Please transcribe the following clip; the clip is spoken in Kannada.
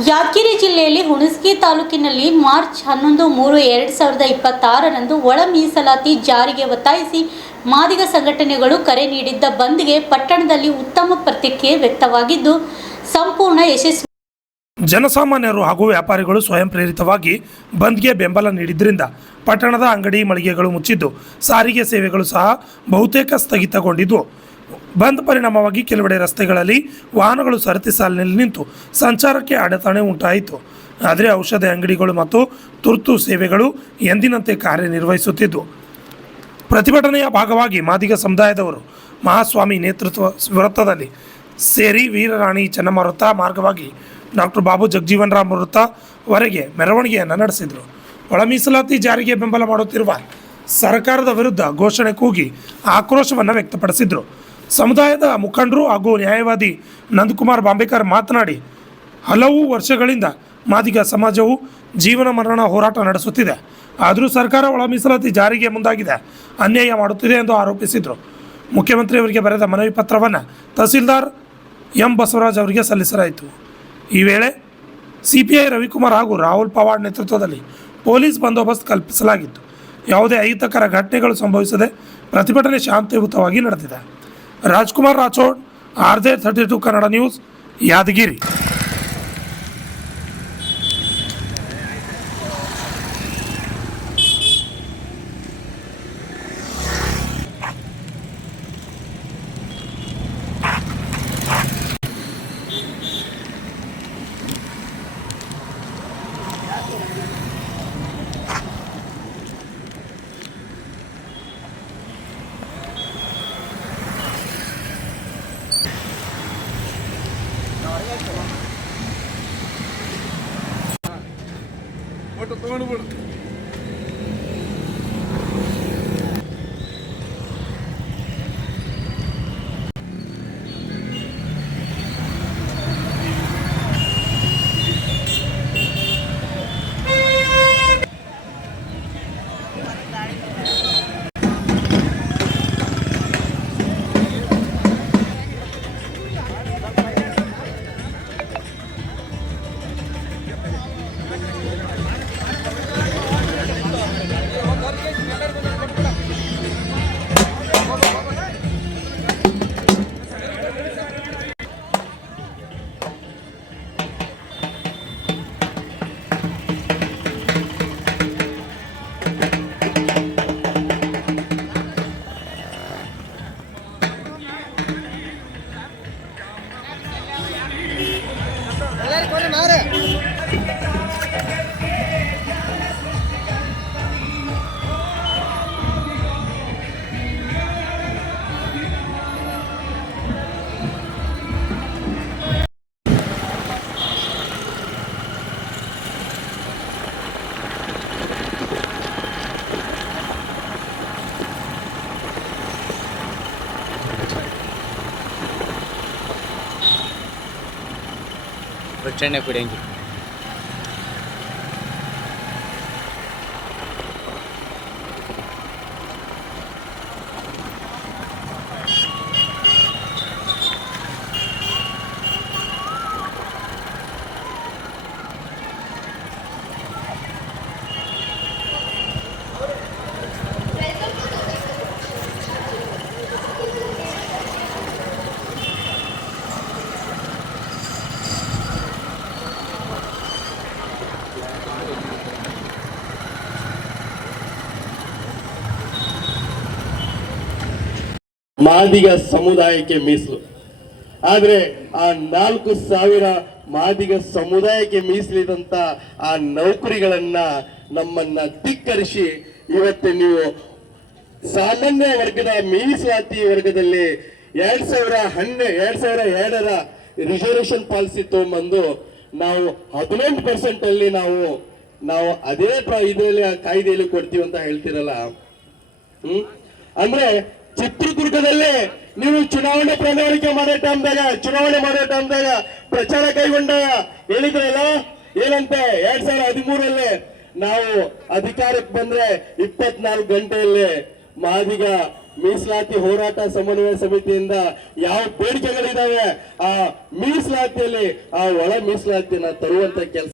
ಯಾದಗಿರಿ ಜಿಲ್ಲೆಯಲ್ಲಿ ಹುಣಸಗಿ ತಾಲೂಕಿನಲ್ಲಿ ಮಾರ್ಚ್ 11/3/2026 ಒಳ ಮೀಸಲಾತಿ ಜಾರಿಗೆ ಒತ್ತಾಯಿಸಿ ಮಾದಿಗ ಸಂಘಟನೆಗಳು ಕರೆ ನೀಡಿದ್ದ ಬಂದ್ಗೆ ಪಟ್ಟಣದಲ್ಲಿ ಉತ್ತಮ ಪ್ರತಿಕ್ರಿಯೆ ವ್ಯಕ್ತವಾಗಿದ್ದು ಸಂಪೂರ್ಣ ಯಶಸ್ವಿ. ಜನಸಾಮಾನ್ಯರು ಹಾಗೂ ವ್ಯಾಪಾರಿಗಳು ಸ್ವಯಂ ಪ್ರೇರಿತವಾಗಿ ಬಂದ್ಗೆ ಬೆಂಬಲ ನೀಡಿದ್ದರಿಂದ ಪಟ್ಟಣದ ಅಂಗಡಿ ಮಳಿಗೆಗಳು ಮುಚ್ಚಿದ್ದು ಸಾರಿಗೆ ಸೇವೆಗಳು ಸಹ ಬಹುತೇಕ ಸ್ಥಗಿತಗೊಂಡಿದ್ದು ಬಂದ್ ಪರಿಣಾಮವಾಗಿ ಕೆಲವೆಡೆ ರಸ್ತೆಗಳಲ್ಲಿ ವಾಹನಗಳು ಸರತಿ ಸಾಲಿನಲ್ಲಿ ನಿಂತು ಸಂಚಾರಕ್ಕೆ ಅಡೆತಡೆ ಉಂಟಾಯಿತು. ಆದರೆ ಔಷಧ ಅಂಗಡಿಗಳು ಮತ್ತು ತುರ್ತು ಸೇವೆಗಳು ಎಂದಿನಂತೆ ಕಾರ್ಯನಿರ್ವಹಿಸುತ್ತಿದ್ದು ಪ್ರತಿಭಟನೆಯ ಭಾಗವಾಗಿ ಮಾದಿಗ ಸಮುದಾಯದವರು ಮಹಾಸ್ವಾಮಿ ನೇತೃತ್ವ ವೃತ್ತದಲ್ಲಿ ಸೇರಿ ವೀರರಾಣಿ ಚೆನ್ನಮ್ಮ ವೃತ್ತ ಮಾರ್ಗವಾಗಿ ಡಾಕ್ಟರ್ ಬಾಬು ಜಗಜೀವನ್ ರಾಮ್ ವೃತ್ತವರೆಗೆ ಮೆರವಣಿಗೆಯನ್ನು ನಡೆಸಿದರು. ಒಳ ಮೀಸಲಾತಿ ಜಾರಿಗೆ ಬೆಂಬಲ ಮಾಡುತ್ತಿರುವ ಸರ್ಕಾರದ ವಿರುದ್ಧ ಘೋಷಣೆ ಕೂಗಿ ಆಕ್ರೋಶವನ್ನು ವ್ಯಕ್ತಪಡಿಸಿದರು. ಸಮುದಾಯದ ಮುಖಂಡರು ಹಾಗೂ ನ್ಯಾಯವಾದಿ ನಂದಕುಮಾರ್ ಬಾಂಬೇಕರ್ ಮಾತನಾಡಿ, ಹಲವು ವರ್ಷಗಳಿಂದ ಮಾದಿಗ ಸಮಾಜವು ಜೀವನ ಮರಣ ಹೋರಾಟ ನಡೆಸುತ್ತಿದೆ. ಆದರೂ ಸರ್ಕಾರ ಒಳ ಮೀಸಲಾತಿ ಜಾರಿಗೆ ಮುಂದಾಗಿದೆ, ಅನ್ಯಾಯ ಮಾಡುತ್ತಿದೆ ಎಂದು ಆರೋಪಿಸಿದರು. ಮುಖ್ಯಮಂತ್ರಿಯವರಿಗೆ ಬರೆದ ಮನವಿ ಪತ್ರವನ್ನು ತಹಸೀಲ್ದಾರ್ ಎಂ ಬಸವರಾಜ್ ಅವರಿಗೆ ಸಲ್ಲಿಸಲಾಯಿತು. ಈ ವೇಳೆ ಸಿಪಿಐ ರವಿಕುಮಾರ್ ಹಾಗೂ ರಾಹುಲ್ ಪವಾಡ್ ನೇತೃತ್ವದಲ್ಲಿ ಪೊಲೀಸ್ ಬಂದೋಬಸ್ತ್ ಕಲ್ಪಿಸಲಾಗಿತ್ತು. ಯಾವುದೇ ಅಹಿತಕರ ಘಟನೆಗಳು ಸಂಭವಿಸದೆ ಪ್ರತಿಭಟನೆ ಶಾಂತಿಯುತವಾಗಿ ನಡೆದಿದೆ. Rajkumar Rathod, RJ32 Kannada news, Yadgiri. रक्षण पड़ेंगे. ಮಾದಿಗ ಸಮುದಾಯಕ್ಕೆ ಮೀಸಲು. ಆದ್ರೆ ಆ 4,000 ಮಾದಿಗ ಸಮುದಾಯಕ್ಕೆ ಮೀಸಲಿದಂತ ಆ ನೌಕರಿಗಳನ್ನ ನಮ್ಮನ್ನ ಧಿಕ್ಕರಿಸಿ ಇವತ್ತು ನೀವು ಸಾಮಾನ್ಯ ವರ್ಗದ ಮೀಸಲಾತಿ ವರ್ಗದಲ್ಲಿ 2002ರ ರಿಸರ್ವೇಶನ್ ಪಾಲಿಸಿ ತಗೊಂಡ್ಬಂದು ನಾವು 18% ಅಲ್ಲಿ ನಾವು ಅದೇ ಇದರಲ್ಲಿ ಕಾಯ್ದೆಯಲ್ಲಿ ಕೊಡ್ತೀವಿ ಅಂತ ಹೇಳ್ತಿರಲ್ಲ. ಅಂದ್ರೆ ಚಿತ್ರದುರ್ಗದಲ್ಲೇ ನೀವು ಚುನಾವಣೆ ಪ್ರಣಾಳಿಕೆ ಮಾಡೋ ಟೈಮ್ದಾಗ ಪ್ರಚಾರ ಕೈಗೊಂಡಾಗ ಹೇಳಿದ್ರಲ್ಲ, ಏನಂತೆ 2013 ನಾವು ಅಧಿಕಾರಕ್ಕೆ ಬಂದ್ರೆ 24 ಗಂಟೆಯಲ್ಲೇ ಮಾದಿಗ ಮೀಸಲಾತಿ ಹೋರಾಟ ಸಮನ್ವಯ ಸಮಿತಿಯಿಂದ ಯಾವ ಬೇಡಿಕೆಗಳಿದಾವೆ ಆ ಮೀಸಲಾತಿಯಲ್ಲಿ ಆ ಒಳ ಮೀಸಲಾತಿಯನ್ನ ತರುವಂತ ಕೆಲಸ